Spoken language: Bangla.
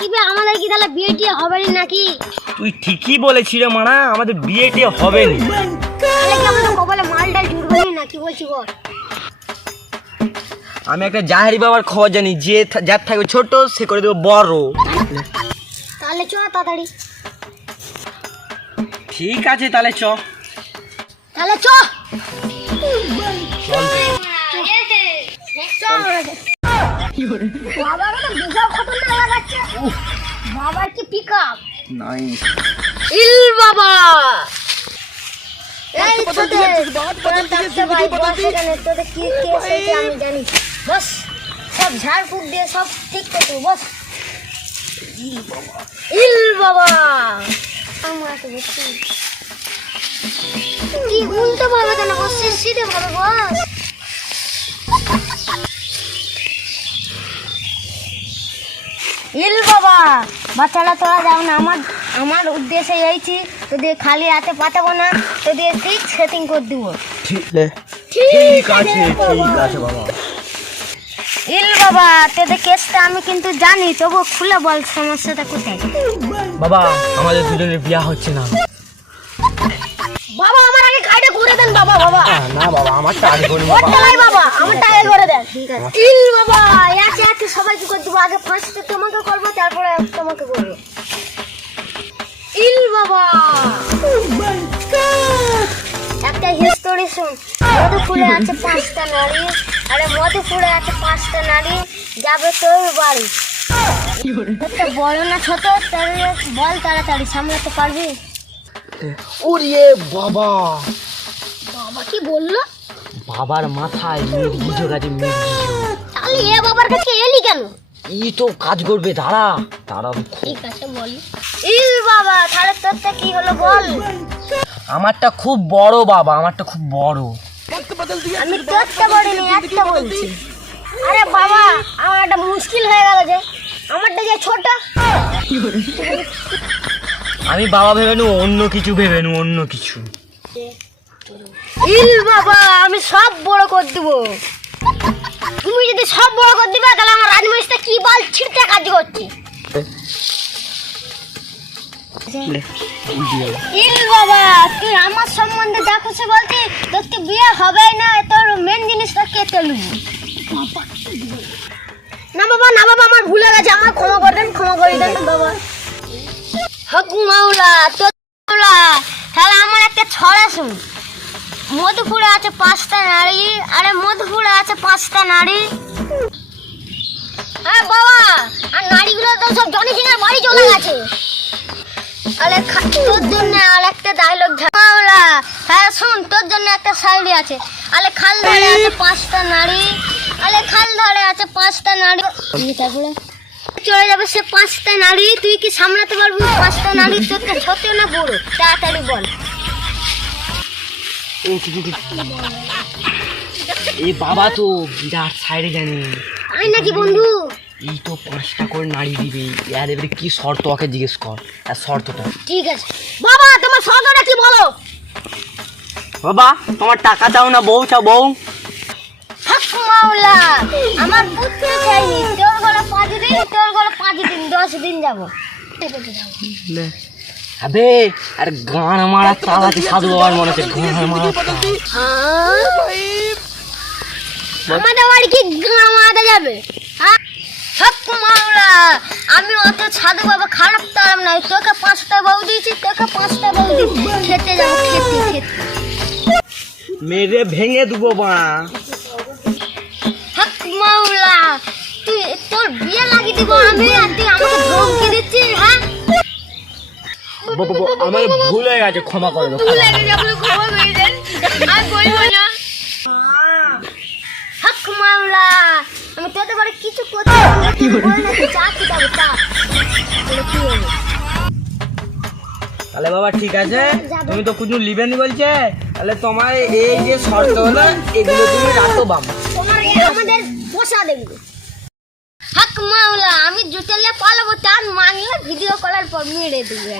কি বে আমাদের কি তাহলে বিয়ে টিয়ে হবে না নাকি? তুই ঠিকই বলেছিস রে মানা, আমাদের বিয়েটি হবে না। তাহলে কি আমাদের কপালে মাল ডাল জুড়বে না কি বলছি বল? আমি একটা জাহেরি বাবার খবর জানি, যে যার থাকবে ছোট সে করে দেবো বড়। তাহলে চ তাড়াতাড়ি। ঠিক আছে তাহলে চ। তাহলে চ। বাবার তো বিঘা খতরনাক লাগাচ্ছে। বাবার কি পিকআপ? নাইস। ইল বাবা। এই তোদের ডাকতে ভাই বস এখানে, তোদের কি কেস হয়েছে আমি জানি। বস সব ঝাড় ফুক দিয়ে সব ঠিক করতে বস। ইল বাবা আমার তো বসছি কি উল্টো ভাবে কেন বসছিস? সিধে ভাবে বস। ইল বাবা বাচ্চারা তোরা যাও না, আমার উদ্দেশ্যে এইছি, তোদের খালি হাতে পাঠাবো না, তোদের ঠিক সেটিং করে দিব। ঠিক আছে বাবা। ইল বাবা তোদের কেসটা আমি কিন্তু জানি, তবু খুলে বল সমস্যাটা কোথায়। বাবা আমাদের দুজনের বিয়ে হচ্ছে না। বাবা আমার আগে গাড়িটা ঘুরে দেন বাবা। বাবা না বাবা আমারটা আগে করে বাবা আমারটা আগে করে দেন। ঠিক আছে ইল বাবা একে একে সবাইকে করে দিব, আগে ফার্স্টে তোমাকে করবো তারপরে তোমাকে করবো। ইল বাবা একটা হিস্টোরি শুন। মধুপুরে আছে 5টা নারী, আরে মধুপুরে আছে 5টা নারী, যাবে তোর বাড়ি। একটা বড় না ছোট তাহলে বল তাড়াতাড়ি, সামলাতে পারবি? ওরে বাবা, বাবা কি বললো? বাবার মাথায় মির্গিজো গাছে মির্গিজো। তাহলে এ বাবার কাছে এলি কেন? ই তো কাজ করবে, দাঁড়া। ঠিক আছে বলি। ইল বাবা তাহলে তোরটা কি হলো বল? আমারটা খুব বড় বাবা, আমারটা খুব বড়। আমি তোরটা বলিনি, একটা বলছি। আরে বাবা আমার একটা মুশকিল হয়ে গেল যে আমারটা যে ছোট। আমি বাবা ভেবে নু অন্য কিছু ভেবে নু, অন্য কিছু। ইল বাবা আমি সব বড় করে দেবো। তুমি যদি সব বড় করে দিবে তাহলে আমার রাজমরিচটা কি বল ছিঁড়তে কাজ করছে। ইল বাবা তুই আমার সম্বন্ধে দেখছে বলতে তোর তো বিয়ে হবে না, তোর মেন জিনিসটা কেটে নেব। না বাবা আমার ভুলে গেছে, আমার ক্ষমা করে দেন বাবা। হক মাওলা তোর মাওলা। তাহলে আমার একটা ছড়া শুন। মধুপুরে আছে 5টা নারী, আরে মধুপুরে আছে 5টা নারী। হ্যাঁ বাবা আর নারীগুলো তো সব জনি সিং এর বাড়ি চলে গেছে। আরে তোর জন্য আর একটা ডায়লগ ঝামাওলা। হ্যাঁ শুন তোর জন্য একটা শায়রি আছে। আরে খাল ধারে আছে 5টা নারী, আরে খাল ধারে আছে 5টা নারী, তারপরে চলে যাবে সে 5টা নারী। তুই কি সামলাতে পারবি 5টা নারী? তোর তো ছোট না বড়, তাড়াতাড়ি বল। এই বাবা তো বিরাট সাইডে জানি। তাই নাকি বন্ধু? এই তো 5টা করে নাড়ি দিবি। আর এবারে কি শর্ত ওকে জিজ্ঞেস কর, আর শর্তটা। ঠিক আছে বাবা তোমার শর্তটা কি বলো? বাবা তোমার টাকা দাও না, বউ চাও বউ। হক মাওলা আমার পুত্র চাইনি, তোর ঘরে 5 দিন, তোর ঘরে 5 দিন, 10 দিন যাবো। আবে আর গান মারা চালাতে সাধু বাবার মনে হচ্ছে গান মারা। আমাদের বাড়ি কি গাঁ মারাতে যাবে? হ্যাঁ হক মাওলা আমি অত সাধু বাবা খারাপ তারাম নাই। তোকে 5টা বউ দিয়েছি, তোকে 5টা বউ দিয়েছি, খেতে যাবো খেতে। মেরে ভেঙে দেবো বা। হক মাওলা তুই তোর বিয়ে লাগিয়ে দিব আমি, আর তুই আমাকে ধমকি দিচ্ছিস? হ্যাঁ আমার ভুল হয়ে গেছে, ক্ষমা করে দাও। তুই লেগে যাবে, ক্ষমা করে দেন, আর বলবো না। হক মাওলা আমি তোদের বাড়ি কিছু করতে বল না, চা খেতে চা। তাহলে বাবা ঠিক আছে, তুমি তো কিছু লিবেনি বলছে, তাহলে তোমার এই যে শর্ত হলো এগুলো তুমি রাখো বাবা। তোমার আমাদের পোষা দেখবে। হক মাওলা আমি জুতেলে পালাবো, তার মানলে ভিডিও কলার পর মেরে দেবো।